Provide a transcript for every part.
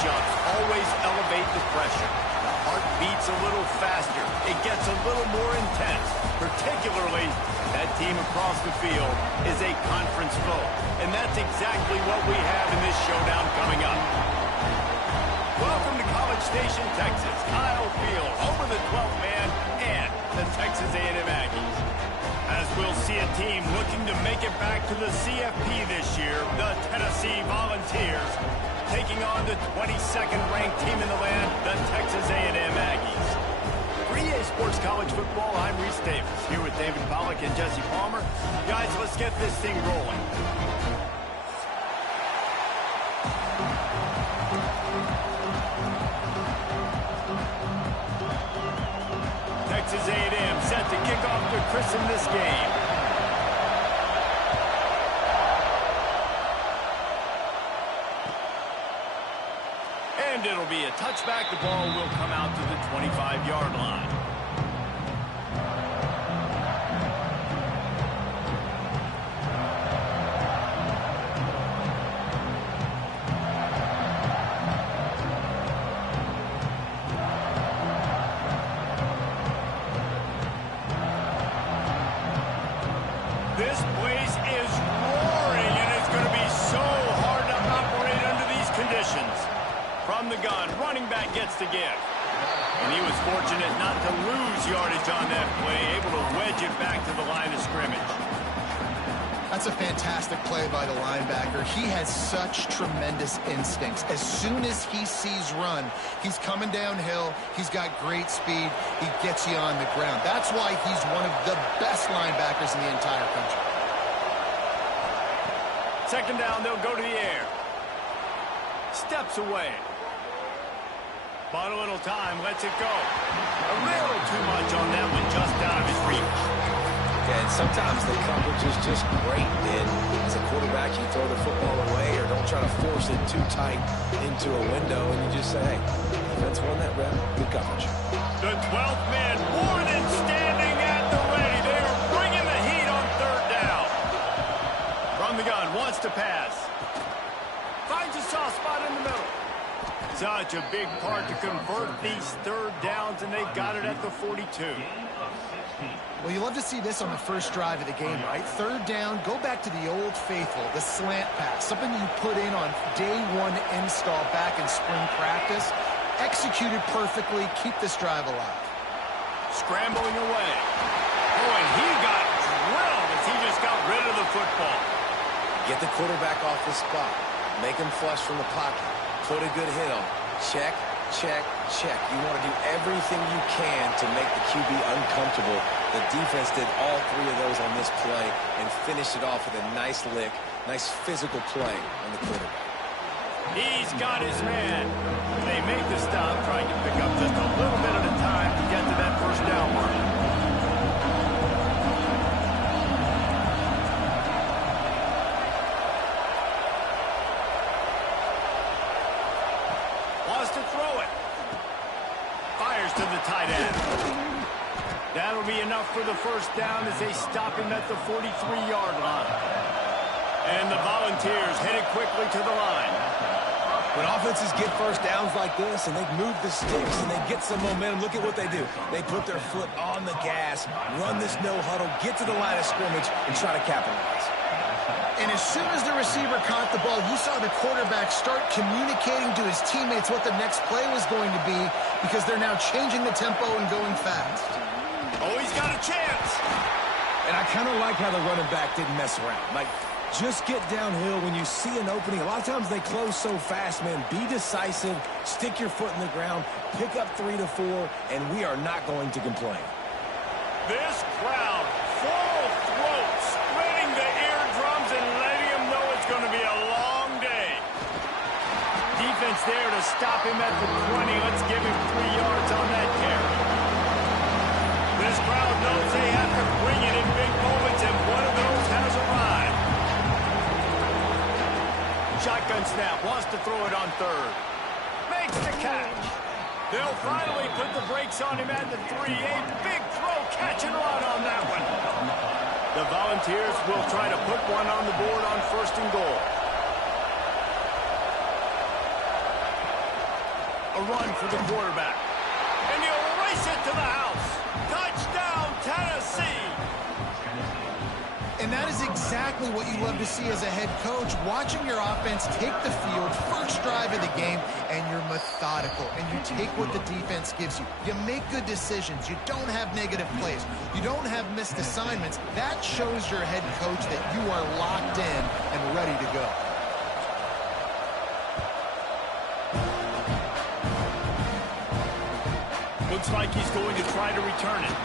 jumps always elevate the pressure. The heart beats a little faster. It gets a little more intense, particularly that team across the field is a conference foe. And that's exactly what we have in this showdown coming up. Welcome to College Station, Texas. Kyle Field, home of the 12th man and the Texas A&M Aggies. As we'll see a team looking to make it back to the CFP this year, the Tennessee Volunteers, taking on the 22nd ranked team in the land, the Texas A&M Aggies. For EA Sports College Football, I'm Reese Davis, here with David Pollack and Jesse Palmer. Guys, let's get this thing rolling. Texas A&M set to kick off to christen this game. And it'll be a touchback. The ball will come out to the 25-yard line. This place is roaring, and it's going to be so hard to operate under these conditions. From the gun, running back gets to give. And he was fortunate not to lose yardage on that play, able to wedge it back to the line of scrimmage. That's a fantastic play by the linebacker. He has such tremendous instincts. As soon as he sees run, he's coming downhill. He's got great speed. He gets you on the ground. That's why he's one of the best linebackers in the entire country. Second down, they'll go to the air. Steps away. Bought a little time, lets it go. A little too much on that one, just out of his reach. Yeah, and sometimes the coverage is just great. And as a quarterback, you throw the football away or don't try to force it too tight into a window, and you just say, hey, defense won that rep. Good coverage. The 12th man, Warden, standing at the ready. They are bringing the heat on third down. From the gun, wants to pass. Finds a soft spot in the middle. Such a big part to convert these third downs, and they got it at the 42. Well, you love to see this on the first drive of the game, right? Third down, go back to the old faithful, the slant pass, something you put in on day one install back in spring practice. Executed perfectly, keep this drive alive. Scrambling away. Oh, and he got drilled as he just got rid of the football. Get the quarterback off the spot. Make him flush from the pocket. Put a good hit on. Check, check, check. You want to do everything you can to make the QB uncomfortable. The defense did all three of those on this play and finished it off with a nice lick, nice physical play on the quarterback. He's got his man. They make the stop, trying to pick up just a little bit at a time to get to that first down mark. Wants to throw it. Fires to the tight end. That'll be enough for the first down as they stop him at the 43-yard line. And the Volunteers headed quickly to the line. When offenses get first downs like this and they move the sticks and they get some momentum, look at what they do. They put their foot on the gas, run this no huddle, get to the line of scrimmage, and try to capitalize. And as soon as the receiver caught the ball, you saw the quarterback start communicating to his teammates what the next play was going to be, because they're now changing the tempo and going fast. Oh, he's got a chance. And I kind of like how the running back didn't mess around. Like, just get downhill when you see an opening. A lot of times they close so fast, man. Be decisive, stick your foot in the ground, pick up 3 to 4, and we are not going to complain. This crowd, full throat, spreading the eardrums and letting him know it's going to be a long day. Defense there to stop him at the 20. Let's give him 3 yards on that carry. This crowd knows they have to bring it in big moments, and one of those has arrived. Shotgun snap, wants to throw it on third. Makes the catch. They'll finally put the brakes on him at the 3. A big throw, catch and run on that one. The Volunteers will try to put one on the board on 1st and goal. A run for the quarterback. And he'll race it to the house. Touchdown, Tennessee. And that is exactly what you love to see as a head coach, watching your offense take the field, first drive of the game, and you're methodical, and you take what the defense gives you. You make good decisions. You don't have negative plays. You don't have missed assignments. That shows your head coach that you are locked in and ready to go. Looks like he's going to try to return it.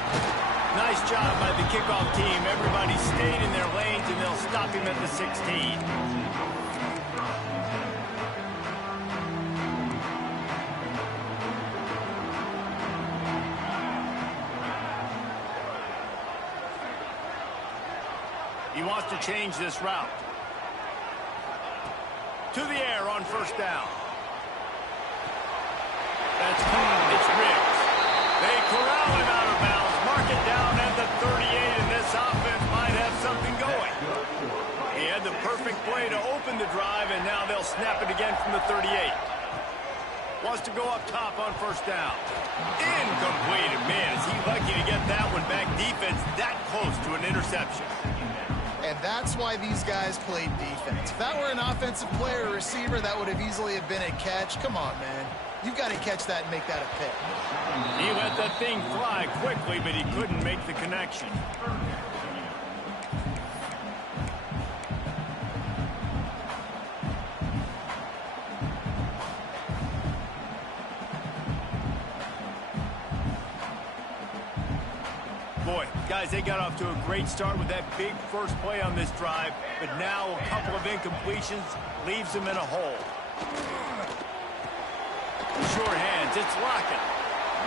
Nice job by the kickoff team. Everybody stayed in their lanes, and they'll stop him at the 16. He wants to change this route. To the air on first down. That's clean. It's Riggs. They corral him out of bounds. Mark it down at the 38, and this offense might have something going. He had the perfect play to open the drive, and now they'll snap it again from the 38. Wants to go up top on first down. Incomplete. Man, is he lucky to get that one back. Defense that close to an interception. And that's why these guys played defense. If that were an offensive player or receiver, that would have easily have been a catch. Come on, man. You've got to catch that and make that a pick. He let that thing fly quickly, but he couldn't make the connection. Boy, guys, they got off to a great start with that big first play on this drive, but now a couple of incompletions leaves them in a hole. Short hands, it's Lockett.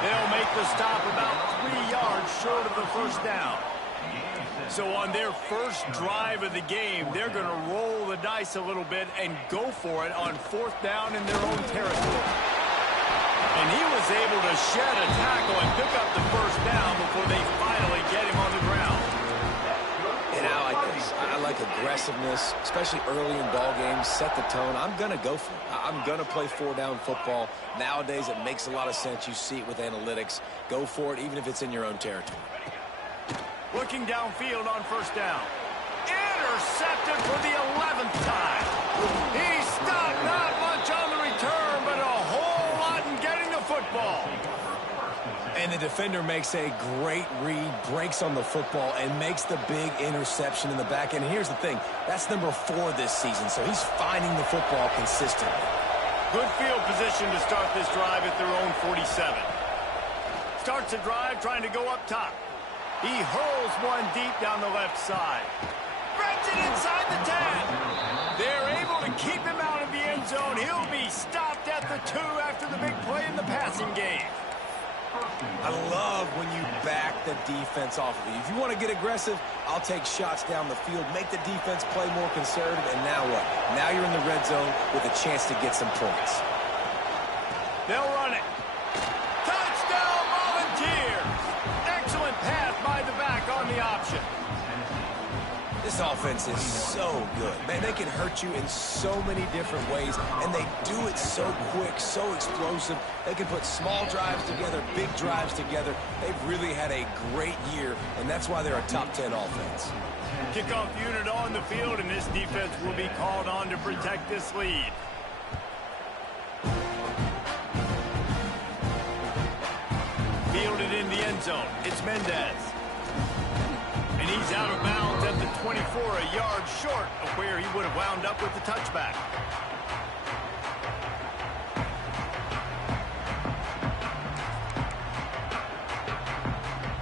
They'll make the stop about 3 yards short of the first down. So on their first drive of the game, they're going to roll the dice a little bit and go for it on fourth down in their own territory. And he was able to shed a tackle and pick up the first down before they finally get him on the ground. And I like this. I like aggressiveness, especially early in ball games. Set the tone. I'm going to go for it. I'm going to play four-down football. Nowadays, it makes a lot of sense. You see it with analytics. Go for it, even if it's in your own territory. Looking downfield on first down. Intercepted for the 11th time. He stopped not much on the return, but a whole lot in getting the football. And the defender makes a great read, breaks on the football, and makes the big interception in the back end. Here's the thing. That's number 4 this season, so he's finding the football consistently. Good field position to start this drive at their own 47. Starts the drive trying to go up top. He hurls one deep down the left side. Threads it inside the 10. They're able to keep him out of the end zone. He'll be stopped at the 2 after the big play in the passing game. I love when you back the defense off of you. If you want to get aggressive, I'll take shots down the field, make the defense play more conservative, and now what? Now you're in the red zone with a chance to get some points. They'll run it. Touchdown, Volunteers! Excellent pass by the back on the option. This offense is so good. Man, they can hurt you in so many different ways, and they do it so quick, so explosive. They can put small drives together, big drives together. They've really had a great year, and that's why they're a top 10 offense. Kickoff unit on the field, and this defense will be called on to protect this lead. Fielded in the end zone. It's Mendez. And he's out of bounds at the 24, a yard short of where he would have wound up with the touchback.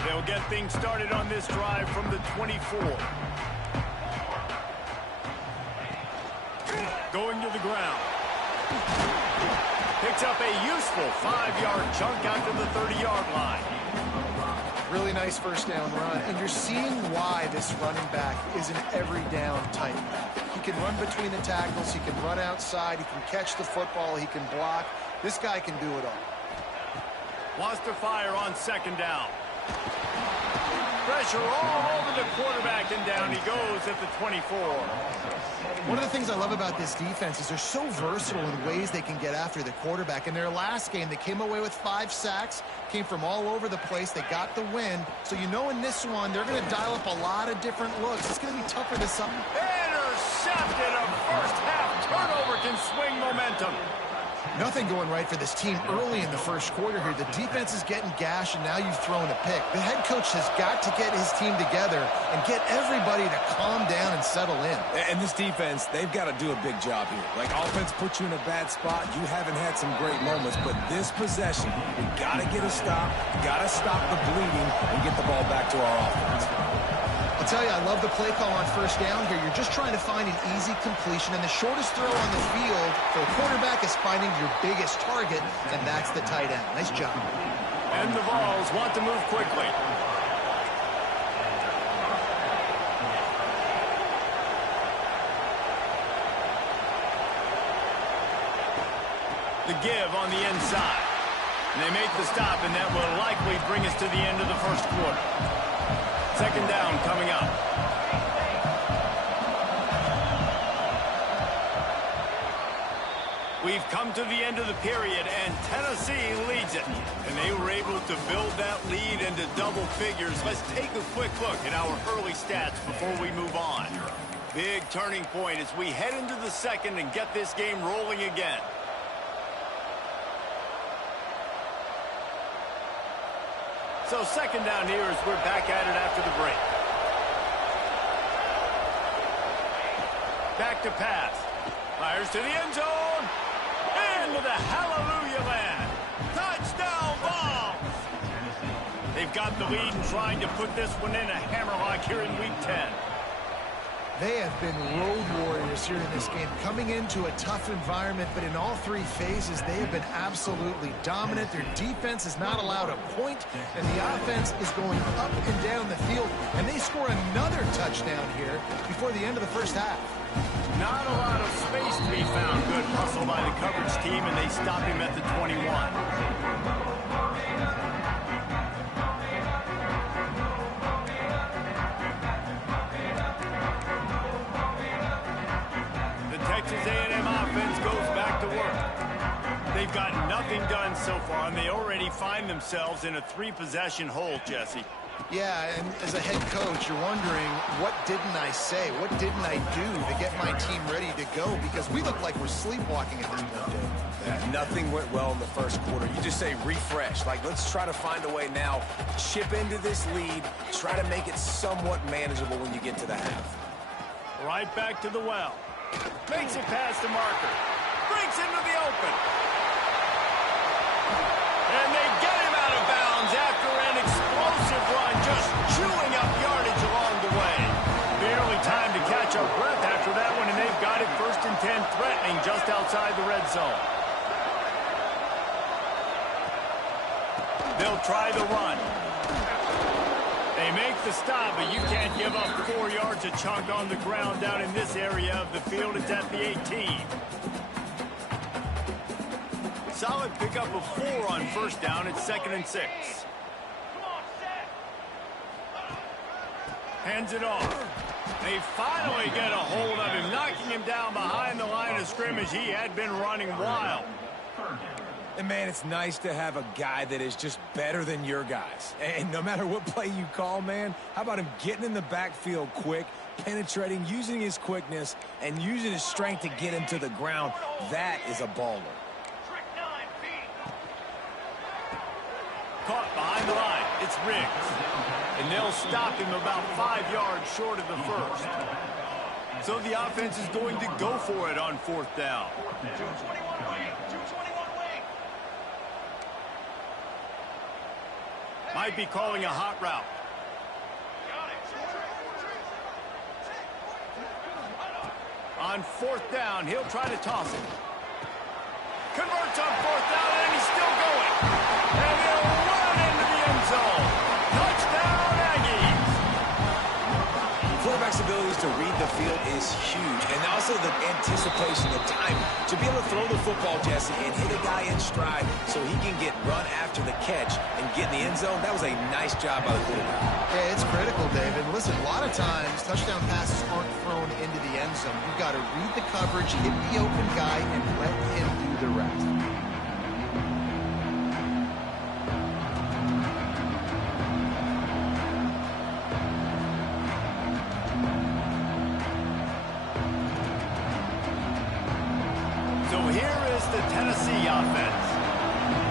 They'll get things started on this drive from the 24. Going to the ground. Picks up a useful 5-yard chunk out to the 30-yard line. Really nice first down run, and you're seeing why this running back is an every down type. He can run between the tackles, he can run outside, he can catch the football, he can block. This guy can do it all. Wants to fire on second down. pressure all over the quarterback, and down he goes at the 24. One of the things I love about this defense is they're so versatile in ways they can get after the quarterback. In their last game, they came away with 5 sacks, came from all over the place. They got the win. So you know in this one, they're going to dial up a lot of different looks. It's going to be tougher to some. Intercepted. A first-half turnover can swing momentum. Nothing going right for this team early in the first quarter here. The defense is getting gashed, and now you've thrown a pick. The head coach has got to get his team together and get everybody to calm down and settle in. And this defense, they've got to do a big job here. Like, offense puts you in a bad spot. You haven't had some great moments, but this possession, we got to get a stop, got to stop the bleeding, and get the ball back to our offense. I'll tell you, I love the play call on first down here. You're just trying to find an easy completion, and the shortest throw on the field for a quarterback is finding your biggest target, and that's the tight end. Nice job. And the Vols want to move quickly. The give on the inside. And they make the stop, and that will likely bring us to the end of the first quarter. Second down coming up. We've come to the end of the period, and Tennessee leads it. And they were able to build that lead into double figures. Let's take a quick look at our early stats before we move on. Big turning point as we head into the second and get this game rolling again. So second down here as we're back at it after the break. Back to pass. Fires to the end zone. Into the hallelujah land. Touchdown Vols! They've got the lead and trying to put this one in a hammerlock here in Week 10. They have been road warriors here in this game, coming into a tough environment, but in all 3 phases, they have been absolutely dominant. Their defense is not allowed a point, and the offense is going up and down the field, and they score another touchdown here before the end of the first half. Not a lot of space to be found. Good hustle by the coverage team, and they stop him at the 21. Texas A&M offense goes back to work. They've got nothing done so far, and they already find themselves in a 3-possession hole, Jesse. Yeah, and as a head coach, you're wondering, what didn't I say? What didn't I do to get my team ready to go? Because we look like we're sleepwalking at this point, Dave. Yeah, nothing went well in the first quarter. You just say refresh. Like, let's try to find a way now. Chip into this lead. Try to make it somewhat manageable when you get to the half. Right back to the well. Makes it past the marker. Breaks into the open. And they get him out of bounds after an explosive run, just chewing up yardage along the way. Barely time to catch our breath after that one, and they've got it 1st and 10, threatening just outside the red zone. They'll try the run. They make the stop, but you can't give up 4 yards a chunk on the ground down in this area of the field. It's at the 18. Solid pickup of 4 on first down. It's 2nd and 6. Hands it off. They finally get a hold of him, knocking him down behind the line of scrimmage. He had been running wild. And, man, it's nice to have a guy that is just better than your guys. And no matter what play you call, man, how about him getting in the backfield quick, penetrating, using his quickness, and using his strength to get him to the ground? That is a baller. Caught behind the line. It's Riggs. And they'll stop him about 5 yards short of the first. So the offense is going to go for it on 4th down. Might be calling a hot route. On 4th down, he'll try to toss it. Converts on 4th down, and he's still going. And he'll run into the end zone. Touchdown, Aggies. Quarterback's abilities to read the the field is huge. And also the anticipation, the time to be able to throw the football, Jesse, and hit a guy in stride so he can get run after the catch and get in the end zone. That was a nice job by the quarterback. Yeah, it's critical, David. Listen, a lot of times touchdown passes aren't thrown into the end zone. You've got to read the coverage, hit the open guy, and let him do the rest. So here is the Tennessee offense.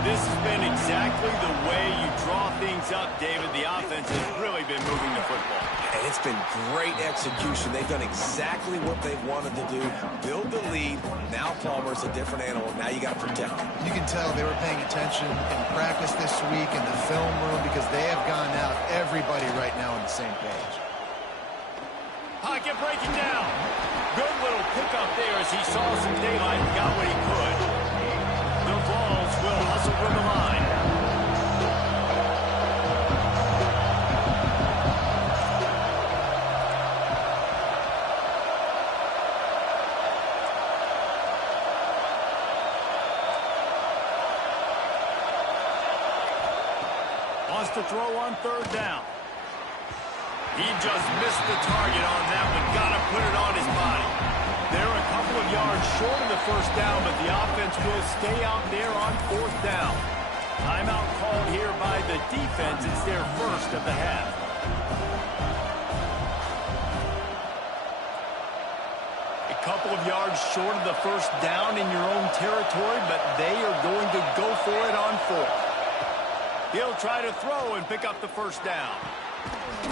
This has been exactly the way you draw things up, David. The offense has really been moving the football. And it's been great execution. They've done exactly what they've wanted to do. Build the lead. Now Palmer's a different animal. Now you got to protect him. You can tell they were paying attention in practice this week in the film room because they have gone out, everybody right now on the same page. Pocket breaking down. Good little pickup there as he saw some daylight and got what he could. The Vols will hustle from the line. Wants to throw on third down. He just missed the target on that one. Got to put it on his body. They're a couple of yards short of the first down, but the offense will stay out there on fourth down. Timeout called here by the defense. It's their first of the half. A couple of yards short of the first down in your own territory, but they are going to go for it on fourth. He'll try to throw and pick up the first down.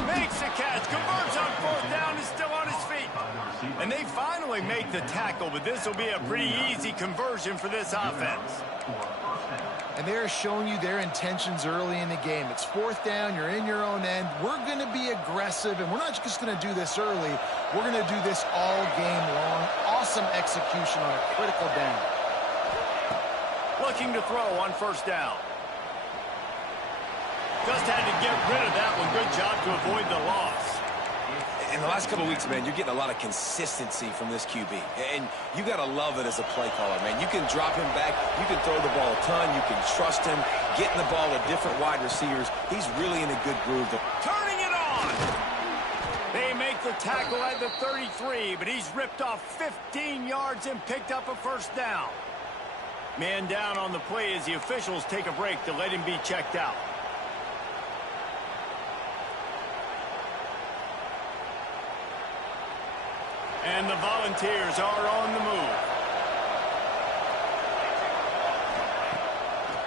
Makes the catch, converts on fourth down, is still on his feet. And they finally make the tackle, but this will be a pretty easy conversion for this offense. And they're showing you their intentions early in the game. It's fourth down, you're in your own end. We're going to be aggressive, and we're not just going to do this early. We're going to do this all game long. Awesome execution on a critical down. Looking to throw on first down. Just had to get rid of that one. Good job to avoid the loss. In the last couple of weeks, man, you're getting a lot of consistency from this QB. And you got to love it as a play caller, man. You can drop him back. You can throw the ball a ton. You can trust him. Getting the ball to different wide receivers. He's really in a good groove. Turning it on. They make the tackle at the 33, but he's ripped off 15 yards and picked up a first down. Man down on the play as the officials take a break to let him be checked out. And the Volunteers are on the move.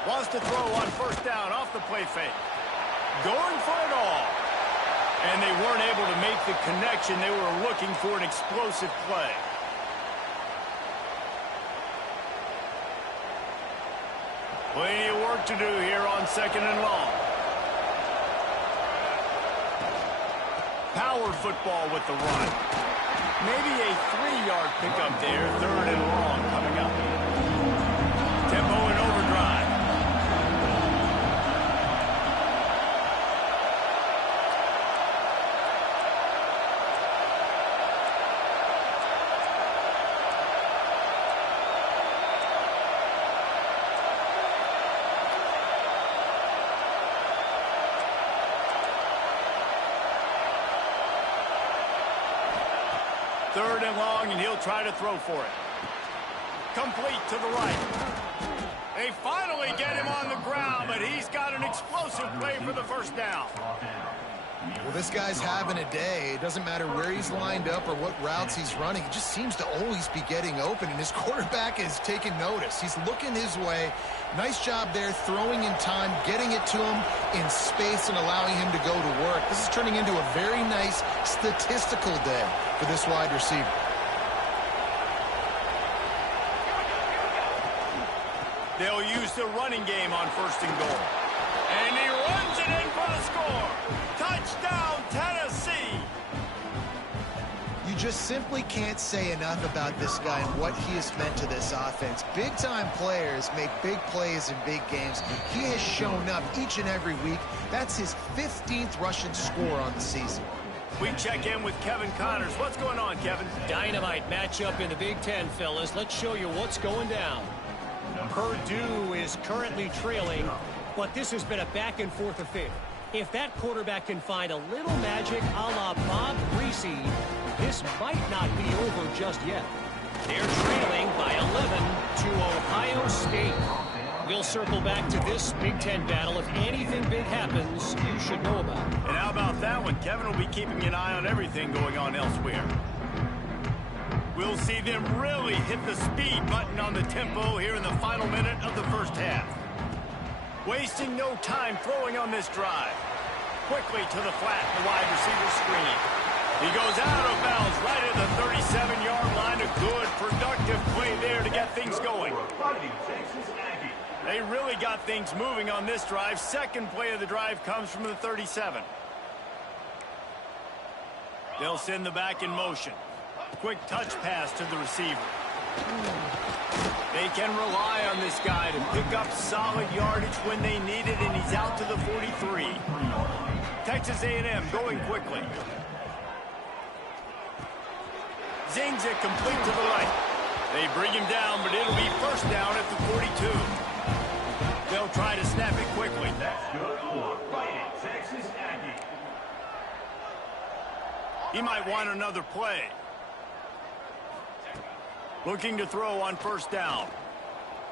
Wants to throw on first down off the play fake. Going for it all. And they weren't able to make the connection. They were looking for an explosive play. Plenty of work to do here on second and long. Power football with the run. Maybe a 3-yard pickup there. Third and long coming up. Tempo in overdrive. Third and long, and he'll try to throw for it. Complete to the right. They finally get him on the ground, but he's got an explosive play for the first down. Well, this guy's having a day. It doesn't matter where he's lined up or what routes he's running. He just seems to always be getting open, and his quarterback is taking notice. He's looking his way. Nice job there, throwing in time, getting it to him in space and allowing him to go to work. This is turning into a very nice statistical day for this wide receiver. They'll use the running game on first and goal. And he runs it in for the score. Touchdown, Tennessee. You just simply can't say enough about this guy and what he has meant to this offense. Big-time players make big plays in big games. He has shown up each and every week. That's his 15th rushing score on the season. We check in with Kevin Connors. What's going on, Kevin? Dynamite matchup in the Big Ten, fellas. Let's show you what's going down. Purdue is currently trailing, but this has been a back-and-forth affair. If that quarterback can find a little magic a la Bob Greasy, this might not be over just yet. They're trailing by 11 to Ohio State. We'll circle back to this Big Ten battle. If anything big happens, you should know about it. And how about that one? Kevin will be keeping an eye on everything going on elsewhere. We'll see them really hit the speed button on the tempo here in the final minute of the first half. Wasting no time throwing on this drive. Quickly to the flat, the wide receiver screen. He goes out of bounds right at the 37-yard line. A good, productive play there to get things going. They really got things moving on this drive. Second play of the drive comes from the 37. They'll send the back in motion. Quick touch pass to the receiver. They can rely on this guy to pick up solid yardage when they need it, and he's out to the 43. Texas A&M going quickly. Zings it complete to the right. They bring him down, but it'll be first down at the 42. They'll try to snap it quickly. That's good for Fighting Texas Aggie. He might want another play. Looking to throw on first down.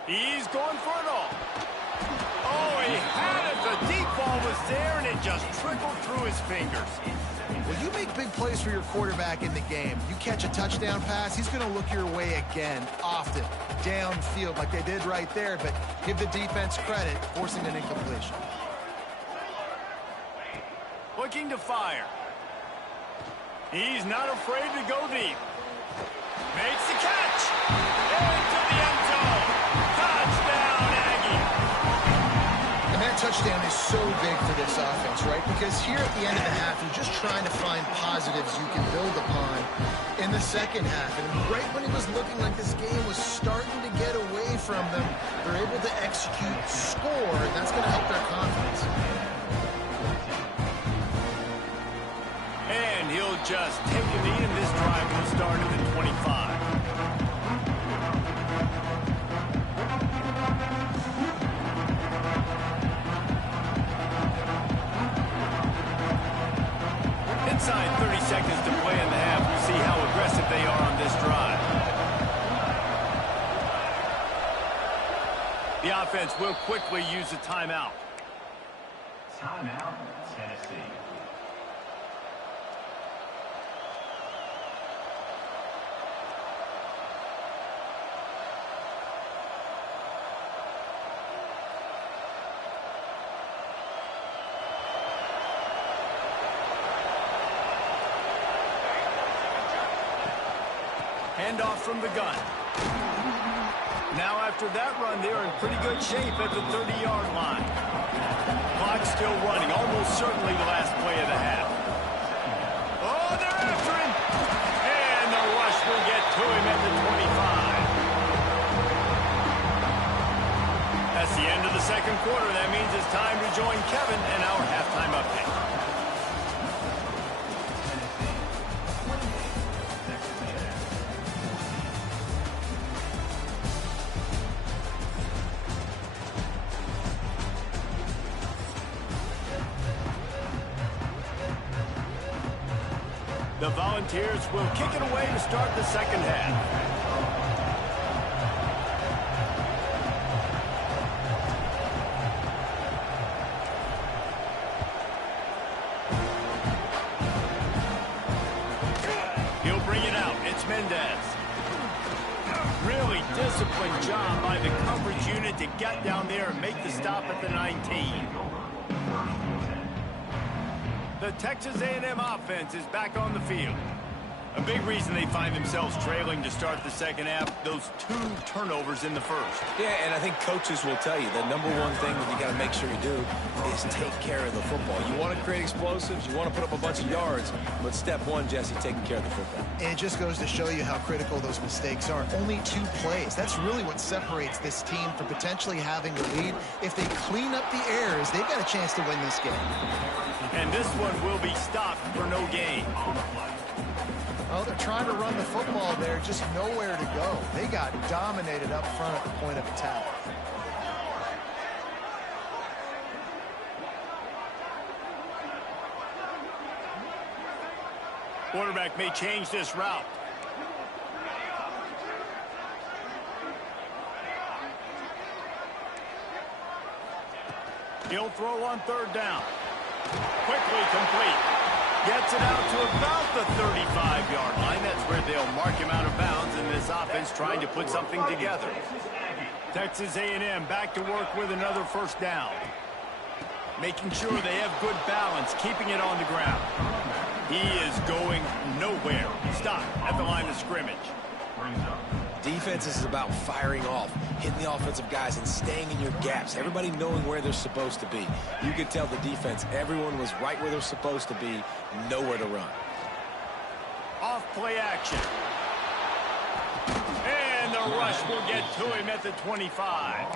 He's going for it all. Oh, he had it. The deep ball was there, and it just trickled through his fingers. When you make big plays for your quarterback in the game, you catch a touchdown pass, he's going to look your way again, often, downfield like they did right there, but give the defense credit, forcing an incompletion. Looking to fire. He's not afraid to go deep. Makes the catch. Into the end zone. Touchdown, Aggie. And that touchdown is so big for this offense, right? Because here at the end of the half, you're just trying to find positives you can build upon in the second half. And right when it was looking like this game was starting to get away from them, they're able to execute, score, and that's going to help their confidence. And he'll just take a knee, and this drive will start at the 25. Inside 30 seconds to play in the half. We'll see how aggressive they are on this drive. The offense will quickly use a timeout. Timeout, Tennessee. Handoff from the gun. Now after that run, they're in pretty good shape at the 30-yard line. Clock still running, almost certainly the last play of the half. Oh, they're after him! And the rush will get to him at the 25. That's the end of the second quarter. That means it's time to join Kevin and our halftime update. The Volunteers will kick it away to start the second half. He'll bring it out. It's Mendez. Really disciplined job by the coverage unit to get down there and make the stop at the 19. The Texas A&M offense is back on the field. A big reason they find themselves trailing to start the second half, those 2 turnovers in the first. Yeah, and I think coaches will tell you the number one thing that you got to make sure you do is take care of the football. You want to create explosives, you want to put up a bunch of yards, but step one, Jesse, taking care of the football. And it just goes to show you how critical those mistakes are. Only 2 plays. That's really what separates this team from potentially having the lead. If they clean up the errors, they've got a chance to win this game. And this one will be stopped for no gain. Oh, they're trying to run the football there, just nowhere to go. They got dominated up front at the point of attack. Quarterback may change this route. He'll throw on 3rd down. Quickly complete. Gets it out to about the 35-yard line. That's where they'll mark him out of bounds in this offense trying to put something together. Texas A&M back to work with another 1st down. Making sure they have good balance, keeping it on the ground. He is going nowhere. Stop at the line of scrimmage. Defense is about firing off, hitting the offensive guys and staying in your gaps. Everybody knowing where they're supposed to be. You could tell the defense, everyone was right where they're supposed to be, nowhere to run. Off play action. And the rush will get to him at the 25.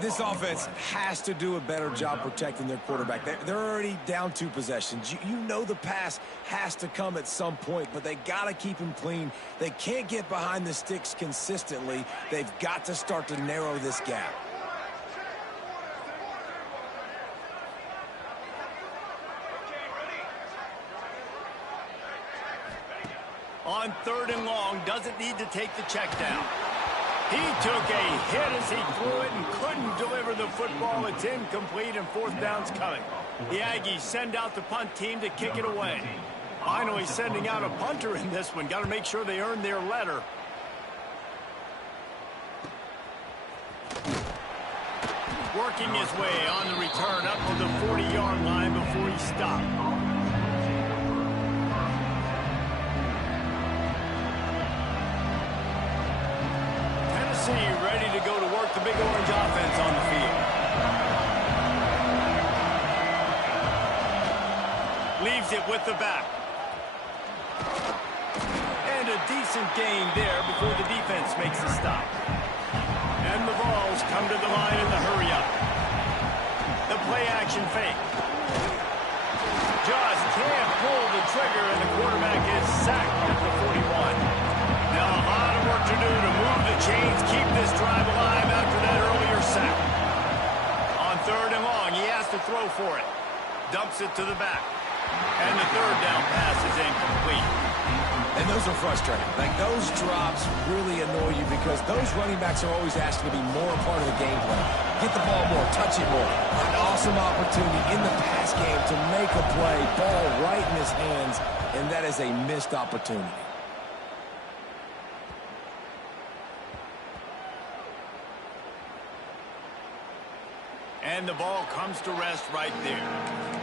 This offense has to do a better job protecting their quarterback. They're already down 2 possessions. You know the pass has to come at some point, but they got to keep him clean. They can't get behind the sticks consistently. They've got to start to narrow this gap. On 3rd and long, doesn't need to take the check down. He took a hit as he threw it and couldn't deliver the football. It's incomplete and 4th down's coming. The Aggies send out the punt team to kick it away. Finally sending out a punter in this one. Got to make sure they earn their letter. Working his way on the return up to the 40-yard line before he stopped. Ready to go to work the Big Orange offense on the field. Leaves it with the back. And a decent gain there before the defense makes the stop. And the Vols come to the line in the hurry up. The play action fake. Just can't pull the trigger, and the quarterback is sacked at the 41. Now a lot of work to do to move the chains, keep this drive alive after that earlier sack. On 3rd and long, he has to throw for it. Dumps it to the back. And the 3rd down pass is incomplete. And those are frustrating. Like, those drops really annoy you because those running backs are always asking to be more a part of the game plan. Get the ball more, touch it more. An awesome opportunity in the pass game to make a play, ball right in his hands, and that is a missed opportunity. And the ball comes to rest right there.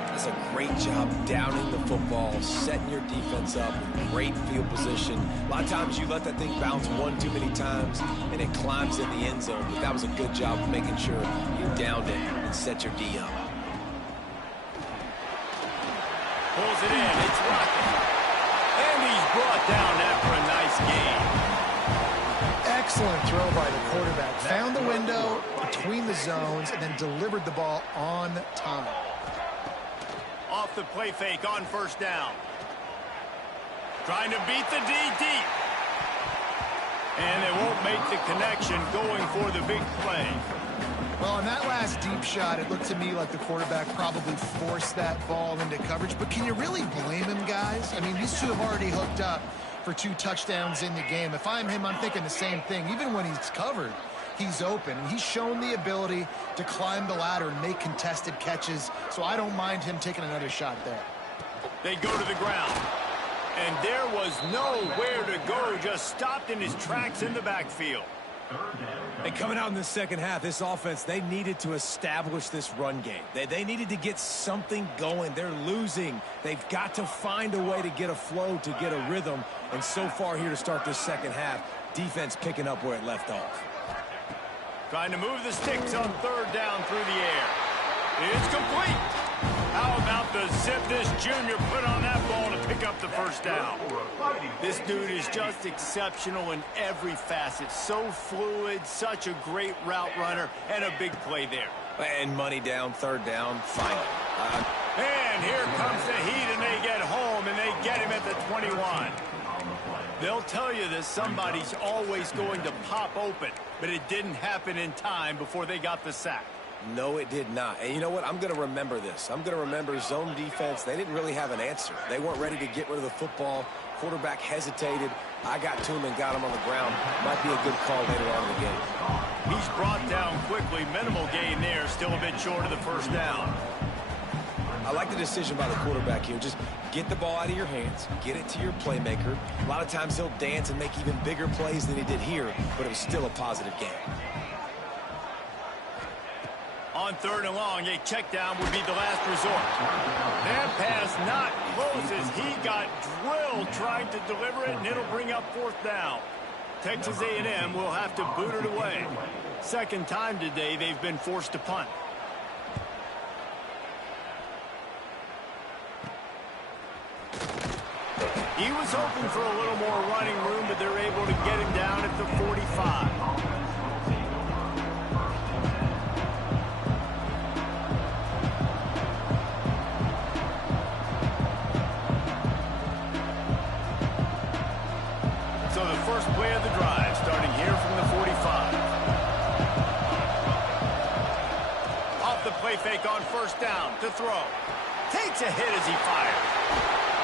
That's a great job downing the football, setting your defense up, great field position. A lot of times you let that thing bounce 1 too many times and it climbs in the end zone, but that was a good job of making sure you downed it and set your D up. Pulls it in, it's rocking. And he's brought down after a nice gain. Excellent throw by the quarterback. Found the window between the zones and then delivered the ball on time. Off the play fake on 1st down. Trying to beat the D deep. And they won't make the connection going for the big play. Well, on that last deep shot, it looked to me like the quarterback probably forced that ball into coverage. But can you really blame him, guys? I mean, these two have already hooked up for 2 touchdowns in the game. If I'm him, I'm thinking the same thing. Even when he's covered, he's open. And he's shown the ability to climb the ladder and make contested catches. So I don't mind him taking another shot there. They go to the ground. And there was nowhere to go. Just stopped in his tracks in the backfield. And coming out in the second half, this offense, they needed to establish this run game. They needed to get something going. They're losing. They've got to find a way to get a flow, to get a rhythm. And so far here to start this second half, defense picking up where it left off. Trying to move the sticks on third down through the air. It's complete. How about the zip this junior put on that ball to pick up the first down? This dude is just exceptional in every facet. So fluid, such a great route runner, and a big play there. And money down, third down, final. And here comes the heat, and they get home, and they get him at the 21. They'll tell you that somebody's always going to pop open, but it didn't happen in time before they got the sack. No, it did not. And you know what? I'm going to remember this. I'm going to remember zone defense. They didn't really have an answer. They weren't ready to get rid of the football. Quarterback hesitated. I got to him and got him on the ground. Might be a good call later on in the game. He's brought down quickly. Minimal gain there. Still a bit short of the first down. I like the decision by the quarterback here. Just get the ball out of your hands. Get it to your playmaker. A lot of times he'll dance and make even bigger plays than he did here, but it was still a positive game. On third and long, a check down would be the last resort. That pass not close as he got drilled trying to deliver it, and it'll bring up fourth down. Texas A&M will have to boot it away. Second time today they've been forced to punt. He was hoping for a little more running room, but they're able to get him down at the 45. So the first play of the drive, starting here from the 45. Off the play fake on first down to throw. Takes a hit as he fires.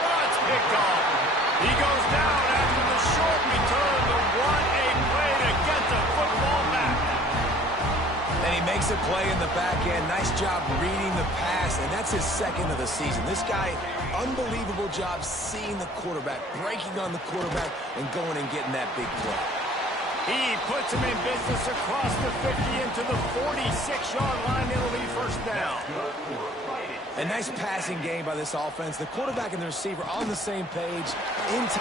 Oh, it's picked off. He goes down after the short return. The 1-8 play to get the football back. And he makes a play in the back end. Nice job reading the pass, and that's his second of the season. This guy, unbelievable job seeing the quarterback, breaking on the quarterback, and going and getting that big play. He puts him in business across the 50 into the 46-yard line. It'll be first down. A nice passing game by this offense. The quarterback and the receiver on the same page. Oh, he's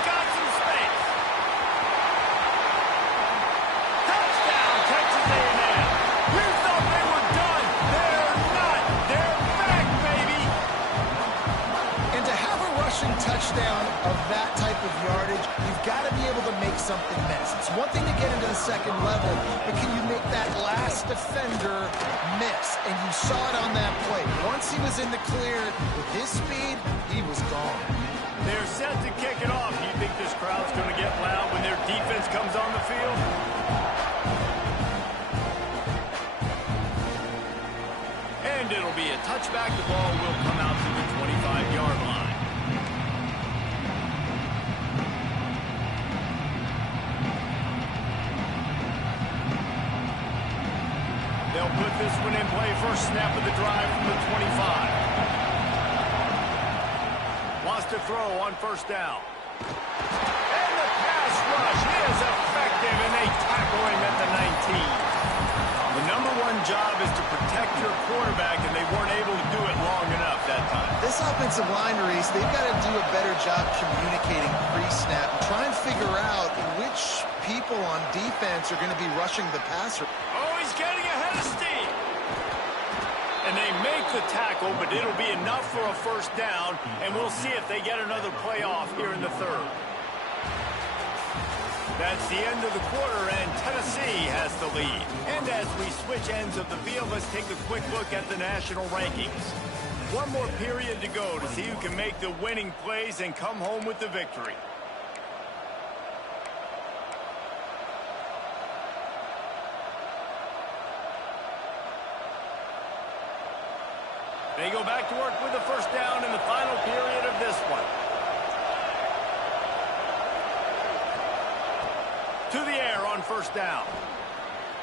got some space. Touchdown, Texas A&M. You thought they were done. They're not. They're back, baby. And to have a rushing touchdown of that type of yardage, you've got to be able to make something miss. It's one thing to get into the second level, but can you make that last defender miss? And you saw it on that play. Once he was in the clear with his speed, he was gone. They're set to kick it off. Do you think this crowd's going to get loud when their defense comes on the field? And it'll be a touchback. The ball will come out to the 25-yard line. They'll put this one in play. First snap of the drive from the 25. Wants to throw on first down. And the pass rush is effective, and they tackle him at the 19. The number one job is to protect your quarterback, and they weren't able to do it long enough that time. This offensive line, Reese, they've got to do a better job communicating pre-snap and try and figure out which people on defense are going to be rushing the passer. Oh, he's getting ahead of steam. And they make the tackle, but it'll be enough for a first down, and we'll see if they get another play off here in the third. That's the end of the quarter, and Tennessee has the lead. And as we switch ends of the field, let's take a quick look at the national rankings. One more period to go to see who can make the winning plays and come home with the victory. They go back to work with the first down in the final period of this one. To the air on first down.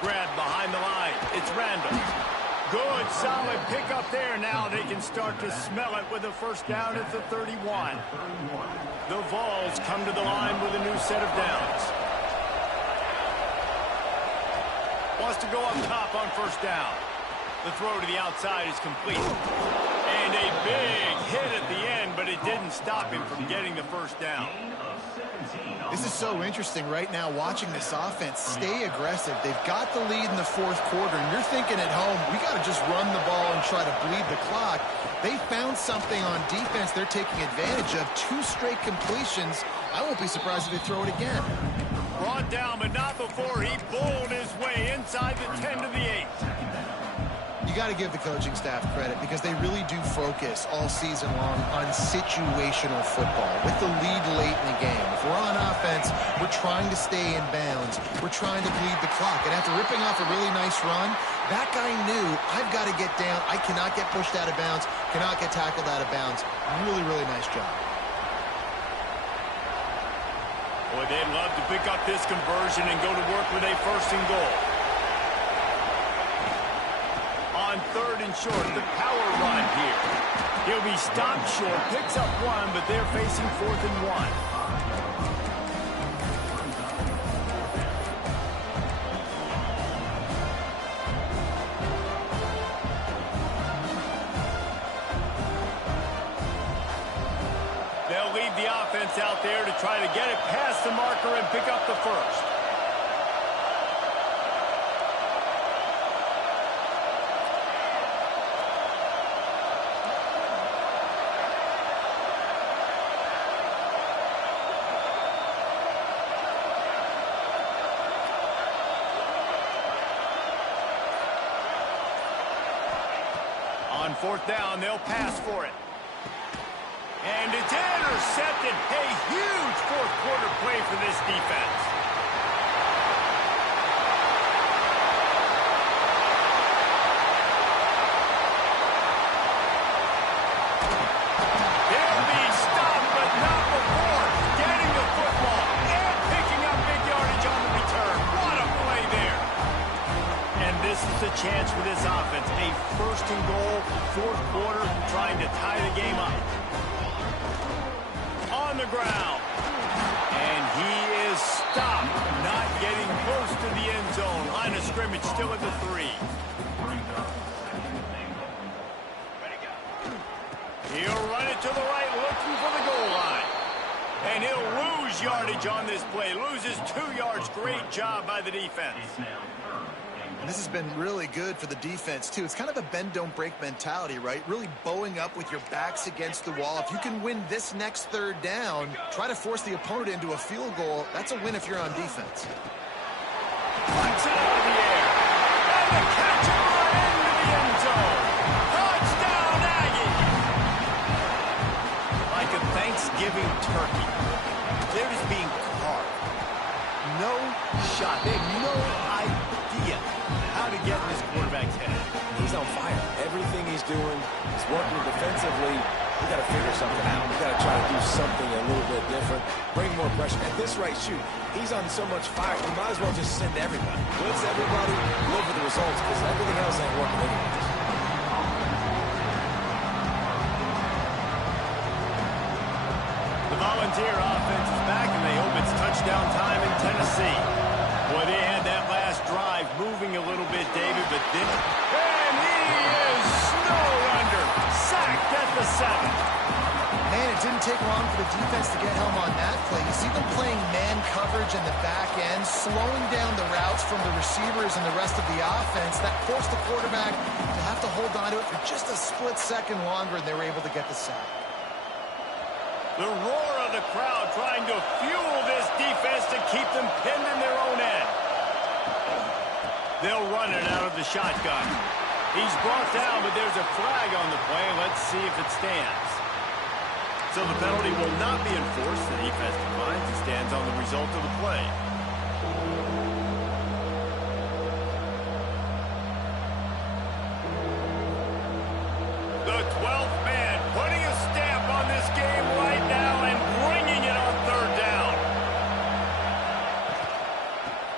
Grabbed behind the line. It's Randall. Good, solid pickup there. Now they can start to smell it with a first down at the 31. The Vols come to the line with a new set of downs. Wants to go up top on first down. The throw to the outside is complete. And a big hit at the end, but it didn't stop him from getting the first down. This is so interesting right now watching this offense stay aggressive. They've got the lead in the fourth quarter, and you're thinking at home, we got to just run the ball and try to bleed the clock. They found something on defense they're taking advantage of. 2 straight completions. I won't be surprised if they throw it again. Brought down, but not before he bowled his way inside the 10 to the 8. You got to give the coaching staff credit because they really do focus all season long on situational football with the lead late in the game. If we're on offense, we're trying to stay in bounds. We're trying to bleed the clock. And after ripping off a really nice run, that guy knew, I've got to get down. I cannot get pushed out of bounds, cannot get tackled out of bounds. Really, really nice job. Boy, they'd love to pick up this conversion and go to work with a 1st and goal. On 3rd and short, the power run here. He'll be stopped short, picks up 1, but they're facing 4th and 1. They'll leave the offense out there to try to get it past the marker and pick up the 1st. On 4th down, they'll pass for it. And it's intercepted. A huge 4th quarter play for this defense. They'll be stopped, but not before getting the football and picking up big yardage on the return. What a play there. And this is the chance for this offense. A 1st and goal, 4th quarter, trying to tie the game up. On the ground. And he is stopped, not getting close to the end zone. Line of scrimmage still at the 3. He'll run it to the right, looking for the goal line. And he'll lose yardage on this play. Loses 2 yards. Great job by the defense. And this has been really good for the defense, too. It's kind of a bend-don't-break mentality, right? Really bowing up with your backs against the wall. If you can win this next 3rd down, try to force the opponent into a field goal. That's a win if you're on defense. Punts it out of the air. And the catch run into the end zone. Touchdown, Aggie. Like a Thanksgiving turkey. They're just being carved. No shot. They have no idea how to get in this quarterback's head. He's on fire. Everything he's doing is working defensively. We got to figure something out. We got to try to do something a little bit different. Bring more pressure. At this rate, shoot, he's on so much fire. We might as well just send everybody. Blitz everybody, live with the results, because everything else ain't working anyways. The Volunteer offense is back, and they hope it's touchdown time in Tennessee. Boy, they had that last drive moving a little bit, David, but then... And he is snowed under. Sacked at the 7. Man, it didn't take long for the defense to get home on that play. You see them playing man coverage in the back end, slowing down the routes from the receivers and the rest of the offense. That forced the quarterback to have to hold on to it for just a split second longer, and they were able to get the sack. The roar of the crowd trying to fuel this defense to keep them pinned in their own end. They'll run it out of the shotgun. He's brought down, but there's a flag on the play. Let's see if it stands. So the penalty will not be enforced. The defense declines and stands on the result of the play. The 12th man putting a stamp on this game right now and bringing it on 3rd down.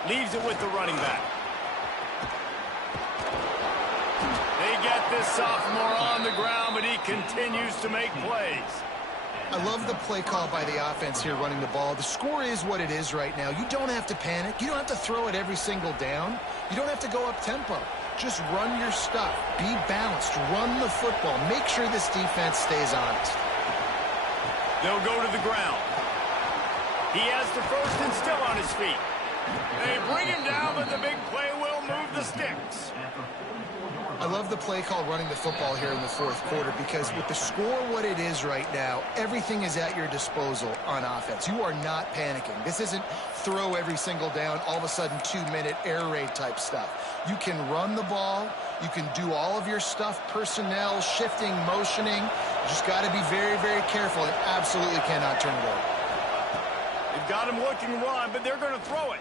Leaves it with the running back. They get this sophomore on the ground, but he continues to make plays. I love the play call by the offense here running the ball. The score is what it is right now. You don't have to panic. You don't have to throw it every single down. You don't have to go up tempo. Just run your stuff. Be balanced. Run the football. Make sure this defense stays honest. They'll go to the ground. He has the first and still on his feet. They bring him down, but the big play will move the sticks. I love the play call running the football here in the fourth quarter because with the score what it is right now, everything is at your disposal on offense. You are not panicking. This isn't throw every single down, all of a sudden 2-minute air raid type stuff. You can run the ball. You can do all of your stuff, personnel, shifting, motioning. You just got to be very, very careful and absolutely cannot turn it over. They've got him looking one, but they're going to throw it.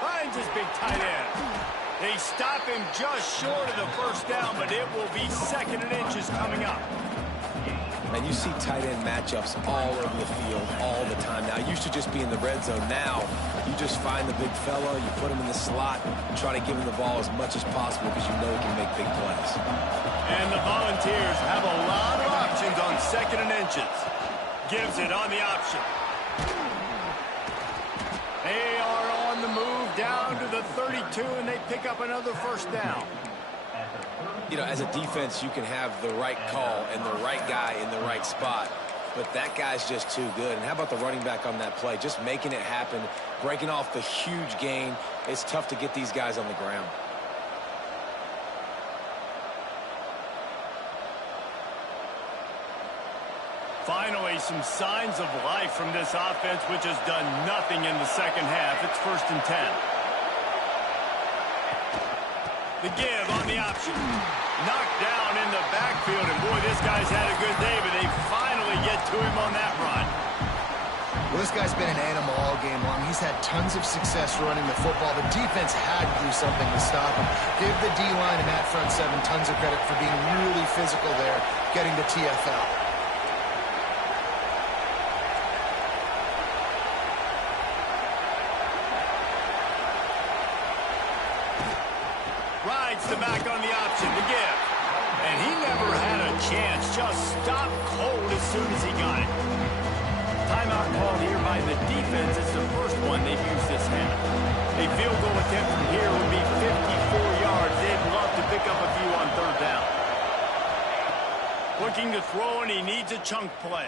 Finds his big tight end. They stop him just short of the first down, but it will be 2nd and inches coming up. And you see tight end matchups all over the field all the time now. It used to just be in the red zone. Now you just find the big fella, you put him in the slot, and try to give him the ball as much as possible because you know he can make big plays. And the Volunteers have a lot of options on 2nd and inches. Gives it on the option. They are on the move down to the 32, and they pick up another first down. You know, as a defense, you can have the right call and the right guy in the right spot, but that guy's just too good. And how about the running back on that play? Just making it happen, breaking off the huge gain. It's tough to get these guys on the ground. Finally, some signs of life from this offense, which has done nothing in the second half. It's 1st and 10. The give on the option. Knocked down in the backfield, and boy, this guy's had a good day, but they finally get to him on that run. Well, this guy's been an animal all game long. He's had tons of success running the football. The defense had to do something to stop him. Give the D-line and that front seven tons of credit for being really physical there, getting the TFL. Rides the back on the option to give. And he never had a chance. Just stopped cold as soon as he got it. Timeout called here by the defense. It's the first one they've used this half. A field goal attempt from here would be 54 yards. They'd love to pick up a few on 3rd down. Looking to throw, and he needs a chunk play.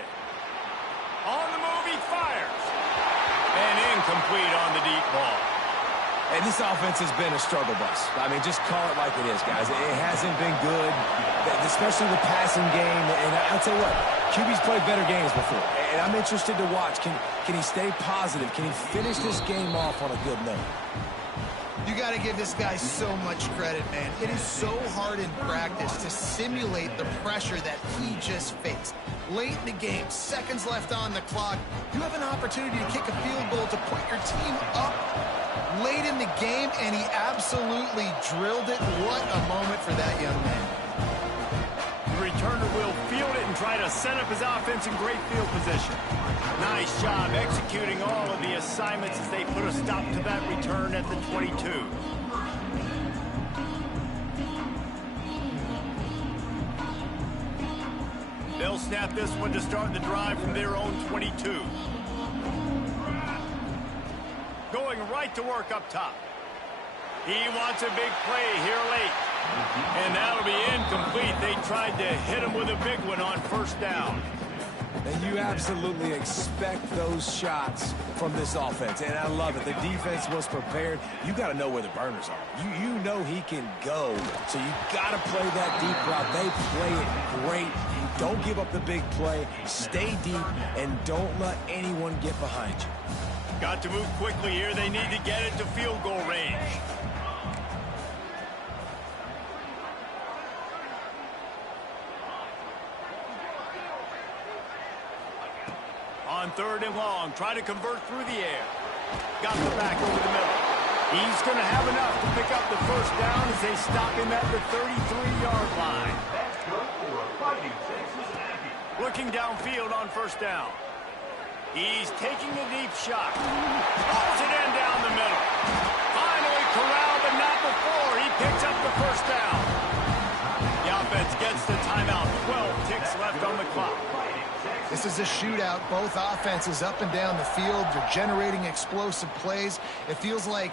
On the move, he fires. And incomplete on the deep ball. And this offense has been a struggle bus. I mean, just call it like it is, guys. It hasn't been good, especially the passing game. And I'll tell you what, QB's played better games before. And I'm interested to watch. Can he stay positive? Can he finish this game off on a good note? You got to give this guy so much credit, man. It is so hard in practice to simulate the pressure that he just faced. Late in the game, seconds left on the clock, you have an opportunity to kick a field goal to put your team up late in the game, and he absolutely drilled it. What a moment for that young man. The returner will field it and try to set up his offense in great field position. Nice job executing all of the assignments as they put a stop to that return at the 22. They'll snap this one to start the drive from their own 22. Going right to work up top. He wants a big play here late. And that'll be incomplete. They tried to hit him with a big one on 1st down. And you absolutely expect those shots from this offense. And I love it. The defense was prepared. You got to know where the burners are. You know he can go. So you got to play that deep route. They play it great. Don't give up the big play. Stay deep and don't let anyone get behind you. Got to move quickly here. They need to get it to field goal range. On 3rd and long, try to convert through the air. Got the back over the middle. He's going to have enough to pick up the 1st down as they stop him at the 33-yard line. Looking downfield on 1st down. He's taking a deep shot. Pulls it in down the middle. Finally corralled, but not before. He picks up the 1st down. The offense gets the timeout. 12 ticks left on the clock. This is a shootout. Both offenses up and down the field. They're generating explosive plays. It feels like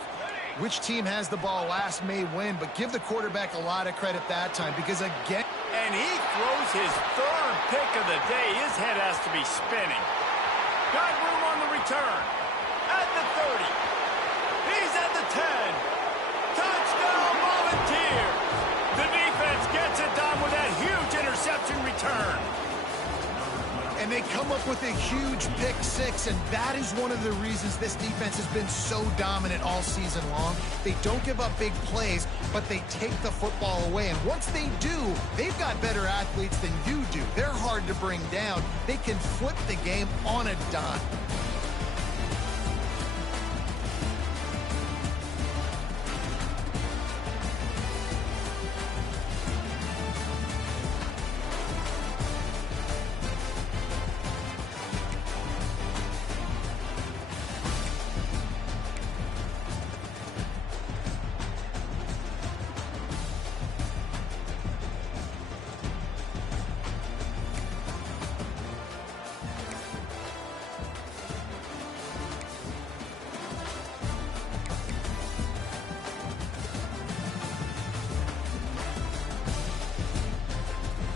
which team has the ball last may win, but give the quarterback a lot of credit that time because, again... And he throws his third pick of the day. His head has to be spinning. Got room on the return. At the 30. He's at the 10. Touchdown Volunteers. The defense gets it done with that huge interception return. And they come up with a huge pick six, and that is one of the reasons this defense has been so dominant all season long. They don't give up big plays, but they take the football away. And once they do, they've got better athletes than you do. They're hard to bring down. They can flip the game on a dime.